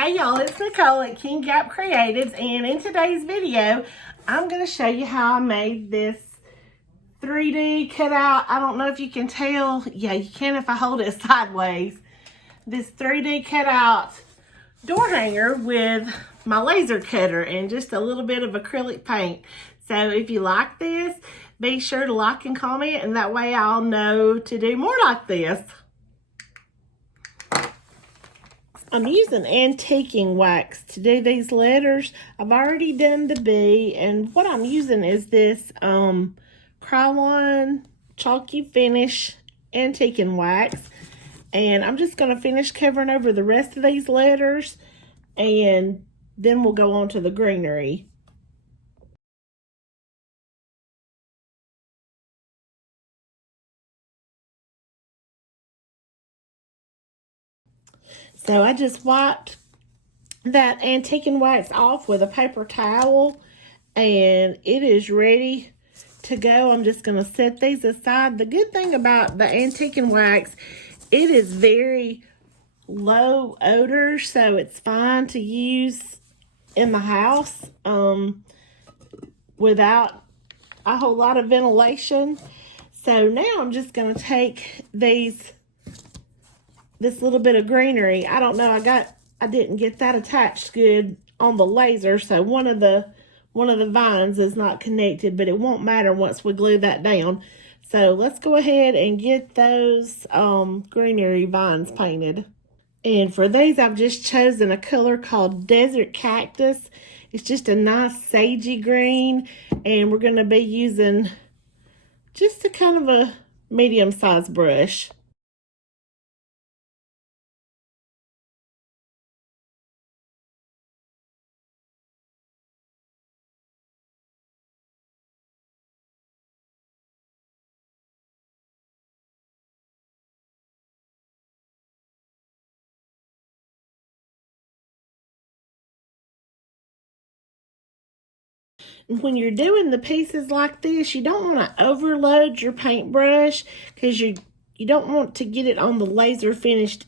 Hey y'all, it's Nicole at King Gap Creatives, and in today's video, I'm going to show you how I made this 3D cutout. I don't know if you can tell. Yeah, you can if I hold it sideways. This 3D cutout door hanger with my laser cutter and just a little bit of acrylic paint. So if you like this, be sure to like and comment, and that way I'll know to do more like this. I'm using antiquing wax to do these letters. I've already done the B, and what I'm using is this Krylon Chalky Finish antiquing wax. And I'm just going to finish covering over the rest of these letters, and then we'll go on to the greenery. So I just wiped that antiquing wax off with a paper towel, and it is ready to go. I'm just going to set these aside. The good thing about the antiquing wax, it is very low odor, so it's fine to use in the house without a whole lot of ventilation. So now I'm just going to take this little bit of greenery. I don't know, I didn't get that attached good on the laser, so one of the vines is not connected, but it won't matter once we glue that down. So let's go ahead and get those greenery vines painted. And for these, I've just chosen a color called Desert Cactus. It's just a nice sagey green, and we're going to be using just a kind of a medium-sized brush. When you're doing the pieces like this, you don't want to overload your paintbrush, because you don't want to get it on the laser finished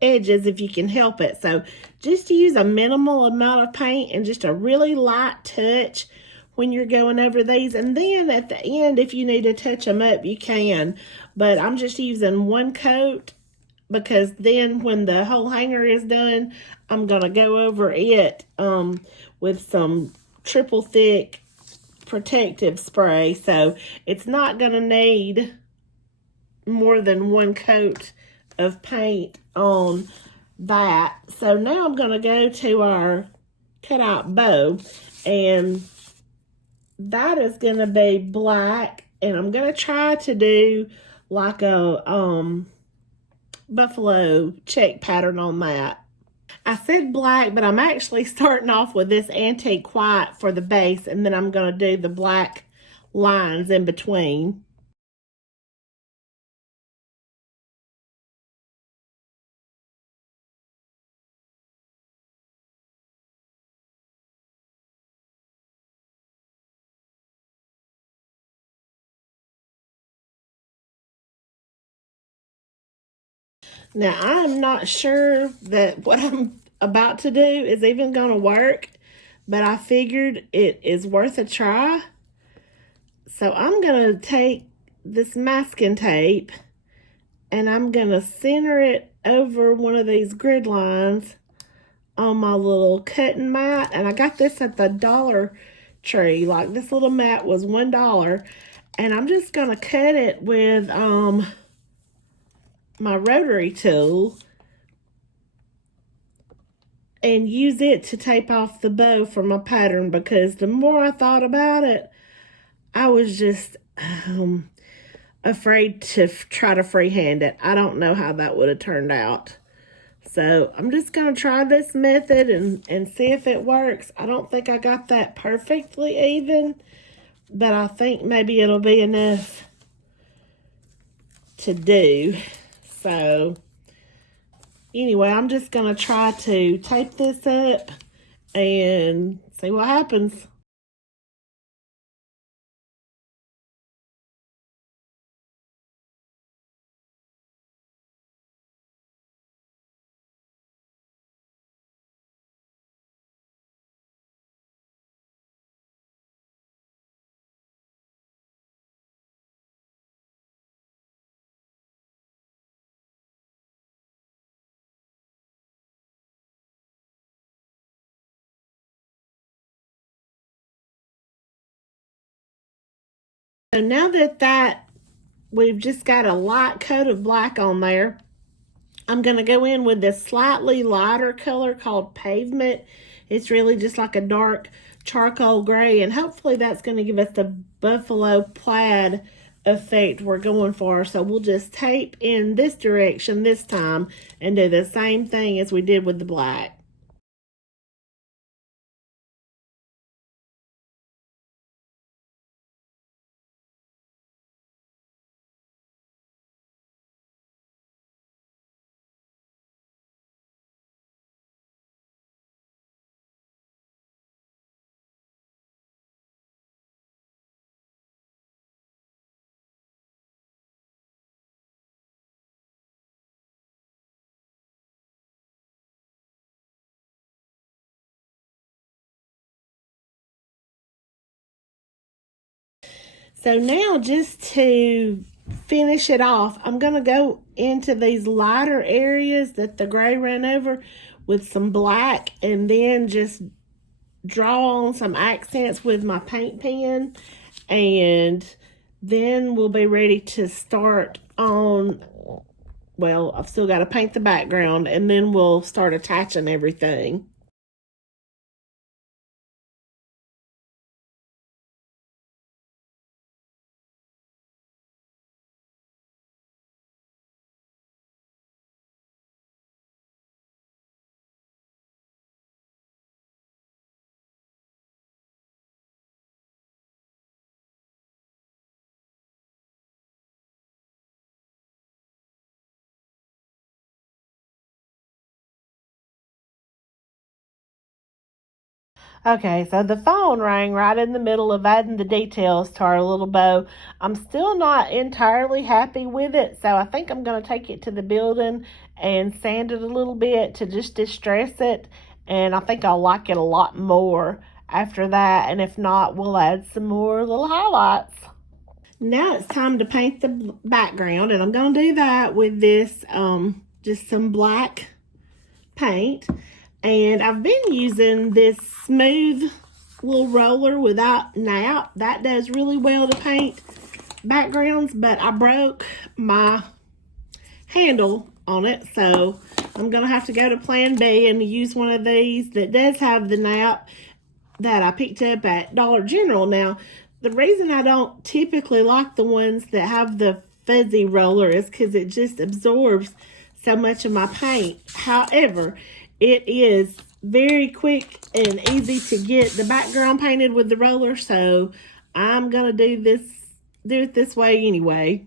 edges if you can help it. So just use a minimal amount of paint and just a really light touch when you're going over these, and then at the end, if you need to touch them up, you can. But I'm just using one coat, because then when the whole hanger is done, I'm gonna go over it with some triple thick protective spray, so it's not gonna need more than one coat of paint on that. So now I'm gonna go to our cutout bow, and that is gonna be black, and I'm gonna try to do like a buffalo check pattern on that. I said black, but I'm actually starting off with this antique white for the base, and then I'm going to do the black lines in between. Now, I'm not sure that what I'm about to do is even going to work, but I figured it is worth a try. So I'm going to take this masking tape, and I'm going to center it over one of these grid lines on my little cutting mat. And I got this at the Dollar Tree. Like, this little mat was $1. And I'm just going to cut it with my rotary tool and use it to tape off the bow for my pattern, because the more I thought about it, I was just afraid to try to freehand it. I don't know how that would have turned out. So I'm just going to try this method and see if it works. I don't think I got that perfectly even, but I think maybe it'll be enough to do. So anyway, I'm just going to try to tape this up and see what happens. So now that we've just got a light coat of black on there, I'm going to go in with this slightly lighter color called Pavement. It's really just like a dark charcoal gray, and hopefully that's going to give us the buffalo plaid effect we're going for. So we'll just tape in this direction this time and do the same thing as we did with the black. So now, just to finish it off, I'm going to go into these lighter areas that the gray ran over with some black, and then just draw on some accents with my paint pen, and then we'll be ready to start on, well, I've still got to paint the background, and then we'll start attaching everything. Okay, so the phone rang right in the middle of adding the details to our little bow. I'm still not entirely happy with it, so I think I'm going to take it to the building and sand it a little bit to just distress it, and I think I'll like it a lot more after that, and if not, we'll add some more little highlights. Now it's time to paint the background, and I'm going to do that with this, just some black paint. And I've been using this smooth little roller without nap. That does really well to paint backgrounds, but I broke my handle on it, so I'm going to have to go to Plan B and use one of these that does have the nap that I picked up at Dollar General. Now, the reason I don't typically like the ones that have the fuzzy roller is because it just absorbs so much of my paint. However, it is very quick and easy to get the background painted with the roller, so I'm gonna do it this way anyway.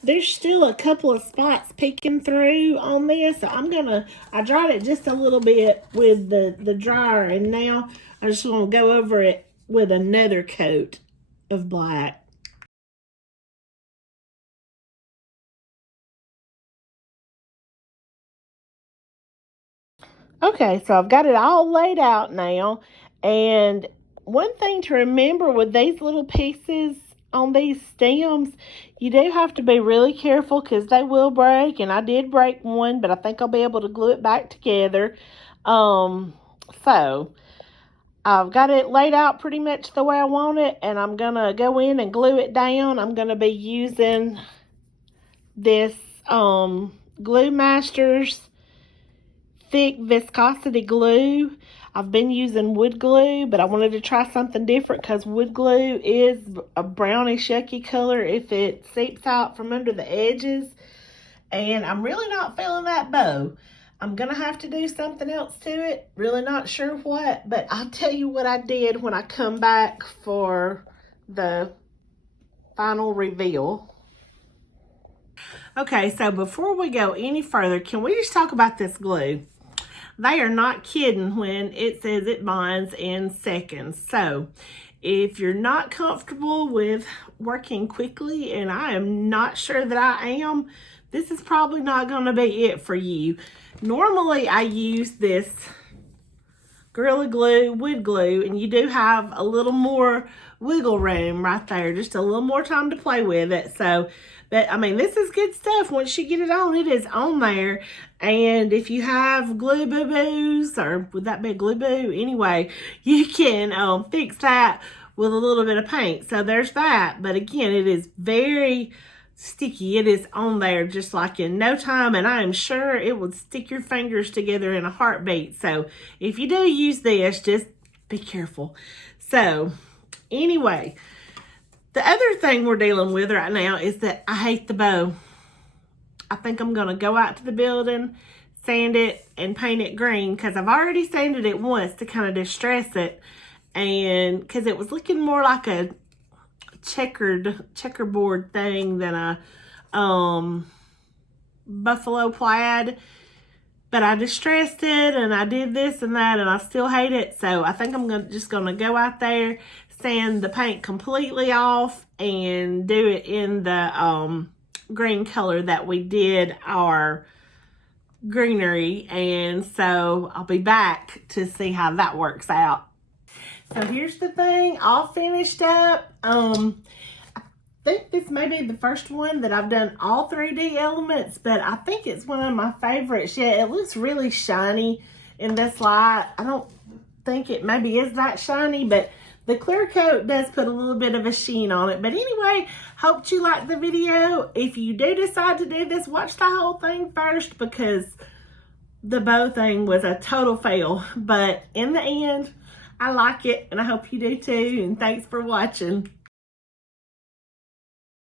There's still a couple of spots peeking through on this, so I dried it just a little bit with the dryer, and now I just want to go over it with another coat of black. Okay, so I've got it all laid out now, and one thing to remember with these little pieces on these stems, you do have to be really careful because they will break, and I did break one, but I think I'll be able to glue it back together. So I've got it laid out pretty much the way I want it, and I'm gonna go in and glue it down. I'm gonna be using this Glue Masters thick viscosity glue. I've been using wood glue, but I wanted to try something different because wood glue is a brownish yucky color if it seeps out from under the edges, and I'm really not feeling that bow. I'm gonna have to do something else to it, really not sure what, but I'll tell you what I did when I come back for the final reveal. Okay, so before we go any further, can we just talk about this glue? They are not kidding when it says it binds in seconds. So if you're not comfortable with working quickly, and I am not sure that I am, this is probably not going to be it for you. Normally I use this Gorilla Glue, wood glue, and you do have a little more wiggle room right there, just a little more time to play with it. So, but I mean, this is good stuff. Once you get it on, it is on there. And if you have glue boo-boos, or would that be a glue boo? Anyway, you can fix that with a little bit of paint. So there's that. But again, it is very sticky. It is on there just like in no time, and I am sure it would stick your fingers together in a heartbeat. So if you do use this, just be careful. So anyway, the other thing we're dealing with right now is that I hate the bow. I think I'm gonna go out to the building, sand it, and paint it green, because I've already sanded it once to kind of distress it, and because it was looking more like a checkerboard thing than a buffalo plaid. But I distressed it, and I did this and that, and I still hate it. So I think I'm just gonna go out there, sand the paint completely off, and do it in the green color that we did our greenery. And so I'll be back to see how that works out. So here's the thing all finished up. I think this may be the first one that I've done all 3D elements, but I think it's one of my favorites. Yeah, it looks really shiny in this light. I don't think it maybe is that shiny, but the clear coat does put a little bit of a sheen on it. But anyway, hope you liked the video. If you do decide to do this, watch the whole thing first, because the bow thing was a total fail. But in the end, I like it, and I hope you do too. And thanks for watching.